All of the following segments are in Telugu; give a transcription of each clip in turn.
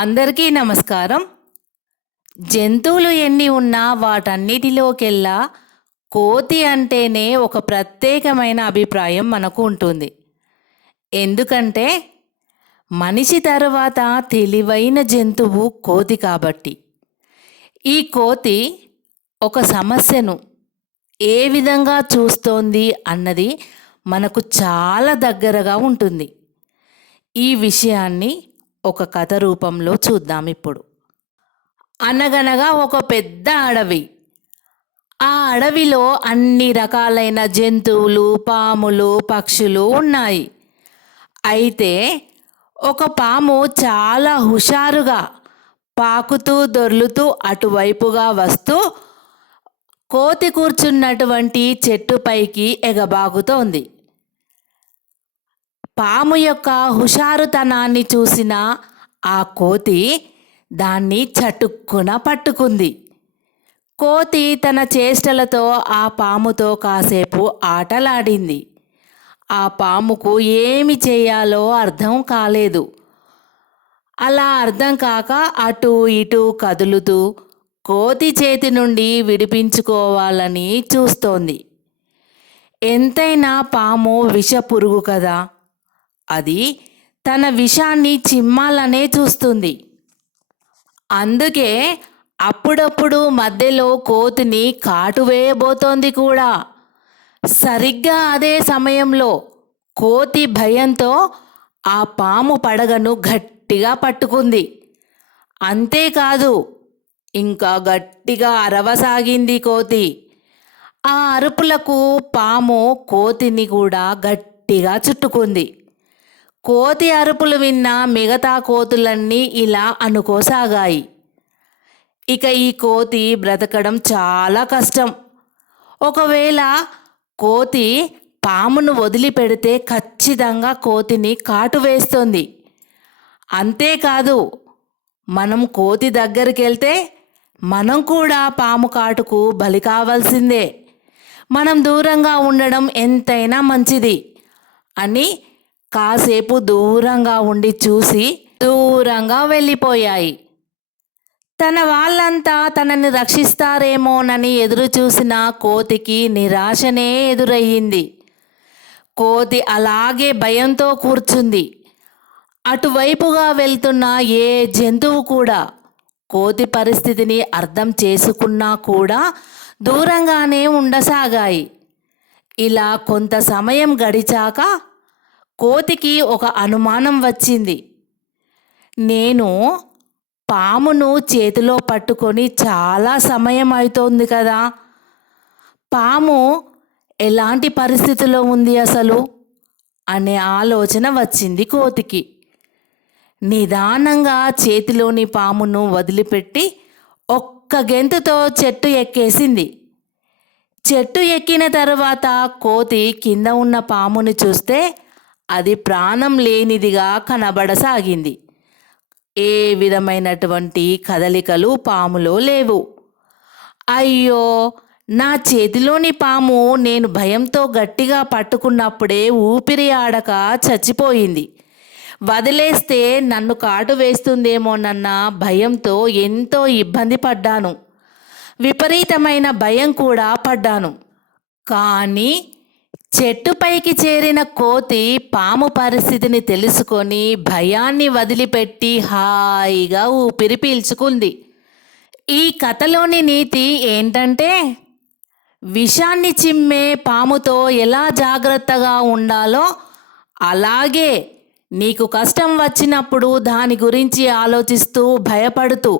అందరికీ నమస్కారం. జంతువులు ఎన్ని ఉన్నా వాటన్నిటిలోకెల్లా కోతి అంటేనే ఒక ప్రత్యేకమైన అభిప్రాయం మనకు ఉంటుంది. ఎందుకంటే మనిషి తర్వాత తెలివైన జంతువు కోతి కాబట్టి. ఈ కోతి ఒక సమస్యను ఏ విధంగా చూస్తోంది అన్నది మనకు చాలా దగ్గరగా ఉంటుంది. ఈ విషయాన్ని ఒక కథ రూపంలో చూద్దాం ఇప్పుడు. అనగనగా ఒక పెద్ద అడవి. ఆ అడవిలో అన్ని రకాలైన జంతువులు, పాములు, పక్షులు ఉన్నాయి. అయితే ఒక పాము చాలా హుషారుగా పాకుతూ దొర్లుతూ అటువైపుగా వస్తూ కోతి కూర్చున్నటువంటి చెట్టుపైకి ఎగబాకుతోంది. పాము యొక్క హుషారుతనాన్ని చూసిన ఆ కోతి దాన్ని చటుక్కున పట్టుకుంది. కోతి తన చేష్టలతో ఆ పాముతో కాసేపు ఆటలాడింది. ఆ పాముకు ఏమి చేయాలో అర్థం కాలేదు. అలా అర్థం కాక అటు ఇటు కదులుతూ కోతి చేతి నుండి విడిపించుకోవాలని చూస్తోంది. ఎంతైనా పాము విషపురుగు కదా, అది తన విషాన్ని చిమ్మాలనే చూస్తుంది. అందుకే అప్పుడప్పుడు మధ్యలో కోతిని కాటు వేయబోతోంది కూడా. సరిగ్గా అదే సమయంలో కోతి భయంతో ఆ పాము పడగను గట్టిగా పట్టుకుంది. అంతేకాదు, ఇంకా గట్టిగా అరవసాగింది కోతి. ఆ అరుపులకు పాము కోతిని కూడా గట్టిగా చుట్టుకుంది. కోతి అరుపులు విన్న మిగతా కోతులన్నీ ఇలా అనుకోసాగాయి, ఇక ఈ కోతి బ్రతకడం చాలా కష్టం. ఒకవేళ కోతి పామును వదిలిపెడితే ఖచ్చితంగా కోతిని కాటు వేస్తుంది. అంతేకాదు, మనం కోతి దగ్గరికి వెళ్తే మనం కూడా పాము కాటుకు బలి కావాల్సిందే. మనం దూరంగా ఉండడం ఎంతైనా మంచిది అని కాసేపు దూరంగా ఉండి చూసి దూరంగా వెళ్ళిపోయాయి. తన వాళ్ళంతా తనని రక్షిస్తారేమోనని ఎదురు చూసిన కోతికి నిరాశనే ఎదురయ్యింది. కోతి అలాగే భయంతో కూర్చుంది. అటువైపుగా వెళ్తున్న ఏ జంతువు కూడా కోతి పరిస్థితిని అర్థం చేసుకున్నా కూడా దూరంగానే ఉండసాగాయి. ఇలా కొంత సమయం గడిచాక కోతికి ఒక అనుమానం వచ్చింది. నేను పామును చేతిలో పట్టుకొని చాలా సమయం అవుతోంది కదా, పాము ఎలాంటి పరిస్థితిలో ఉంది అసలు అనే ఆలోచన వచ్చింది కోతికి. నిదానంగా చేతిలోని పామును వదిలిపెట్టి ఒక్క గెంతుతో చెట్టు ఎక్కేసింది. చెట్టు ఎక్కిన తర్వాత కోతి కింద ఉన్న పాముని చూస్తే అది ప్రాణం లేనిదిగా కనబడసాగింది. ఏ విధమైనటువంటి కదలికలు పాములో లేవు. అయ్యో, నా చేతిలోని పాము నేను భయంతో గట్టిగా పట్టుకున్నప్పుడే ఊపిరి ఆడక చచ్చిపోయింది. వదిలేస్తే నన్ను కాటు వేస్తుందేమోనన్న భయంతో ఎంతో ఇబ్బంది పడ్డాను. విపరీతమైన భయం కూడా పడ్డాను. కానీ చెట్టుపైకి చేరిన కోతి పాము పరిస్థితిని తెలుసుకొని భయాన్ని వదిలిపెట్టి హాయిగా ఊపిరి పీల్చుకుంది. ఈ కథలోని నీతి ఏంటంటే, విషాన్ని చిమ్మే పాముతో ఎలా జాగ్రత్తగా ఉండాలో అలాగే నీకు కష్టం వచ్చినప్పుడు దాని గురించి ఆలోచిస్తూ భయపడుతూ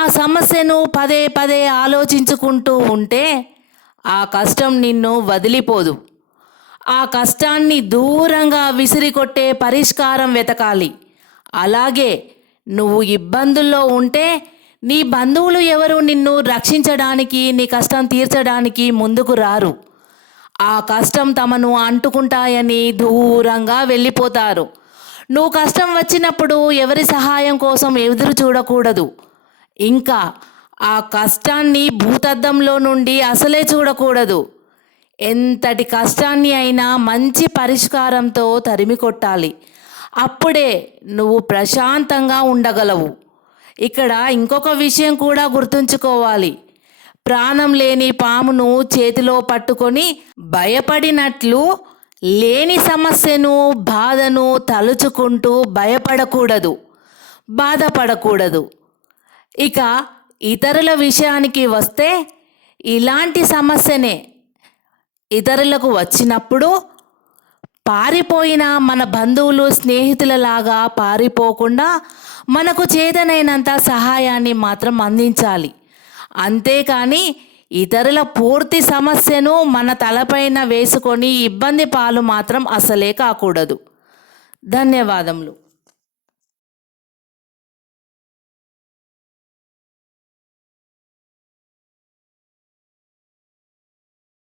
ఆ సమస్యను పదే పదే ఆలోచించుకుంటూ ఉంటే ఆ కష్టం నిన్ను వదిలిపోదు. ఆ కష్టాన్ని దూరంగా విసిరికొట్టే పరిష్కారం వెతకాలి. అలాగే నువ్వు ఇబ్బందుల్లో ఉంటే నీ బంధువులు ఎవరు నిన్ను రక్షించడానికి, నీ కష్టం తీర్చడానికి ముందుకు రారు. ఆ కష్టం తమను అంటుకుంటాయని దూరంగా వెళ్ళిపోతారు. నువ్వు కష్టం వచ్చినప్పుడు ఎవరి సహాయం కోసం ఎదురు చూడకూడదు. ఇంకా ఆ కష్టాన్ని భూతద్దంలో నుండి అసలే చూడకూడదు. ఎంతటి కష్టాన్ని అయినా మంచి పరిష్కారంతో తరిమి కొట్టాలి. అప్పుడే నువ్వు ప్రశాంతంగా ఉండగలవు. ఇక్కడ ఇంకొక విషయం కూడా గుర్తుంచుకోవాలి. ప్రాణం లేని పామును చేతిలో పట్టుకొని భయపడినట్లు లేని సమస్యను బాధను తలుచుకుంటూ భయపడకూడదు, బాధపడకూడదు. ఇక ఇతరుల విషయానికి వస్తే ఇలాంటి సమస్యనే ఇతరులకు వచ్చినప్పుడు పారిపోయిన మన బంధువులు స్నేహితులలాగా పారిపోకుండా మనకు చేతనైనంత సహాయాన్ని మాత్రం అందించాలి. అంతేకాని ఇతరుల పూర్తి సమస్యను మన తలపైన వేసుకొని ఇబ్బంది పాలు మాత్రం అసలే కాకూడదు. ధన్యవాదములు.